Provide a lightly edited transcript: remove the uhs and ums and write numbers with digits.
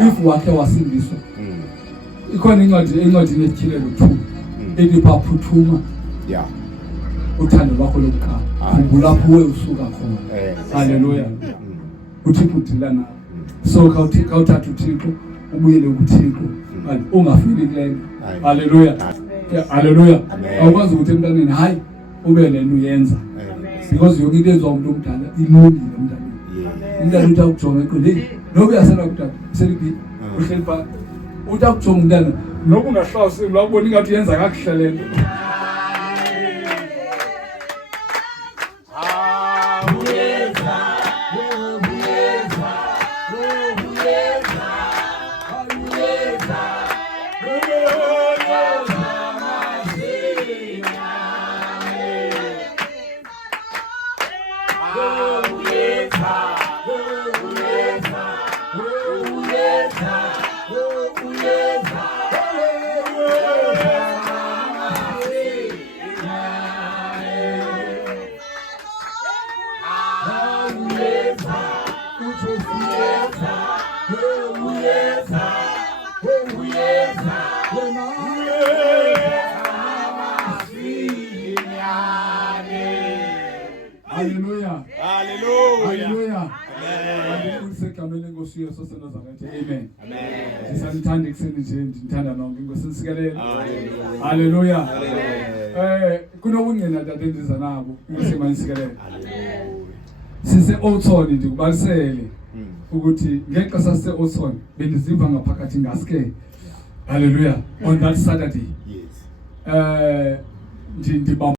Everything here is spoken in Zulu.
if wakhe wasindiswa ikhona incwadi yesityhilelo 2 ethi baphuthuma uthando lwakho lokuqala kulapho usuka khona. Haleluya. uThixo udila nawe. So khawuthatha uThixo ubuyele kuThixo ungafiki kule. Haleluya. Haleluya. Awukwazi ukuthi emntaneni hayi ube lento uyenza because yonke into ezwa umuntu omdala ilungile emntaneni. Umntana uthi akujonga eqondeni noba uyasala kudala selibhi uhleli pha uthi akujonga umntana noba ungahlawusi lwabona ingathi yenza kakuhle lento. Hallelujah. Hallelujah. Hallelujah. Amen. Usekamele Nkosi Yesu Nazareth. Amen. Amen. Sisanthanda ekseni nje ndithanda nonke Nkosi nisikelele. Hallelujah. Hallelujah. Kunobungena dade endiza nabo Nkosi manisikelele. Hallelujah. Sise Othoni ndikubalisele ukuthi ngexesha sise Othoni bendiziva ngaphakathi ngaske. Hallelujah. On that Saturday. Yes. Ndibamba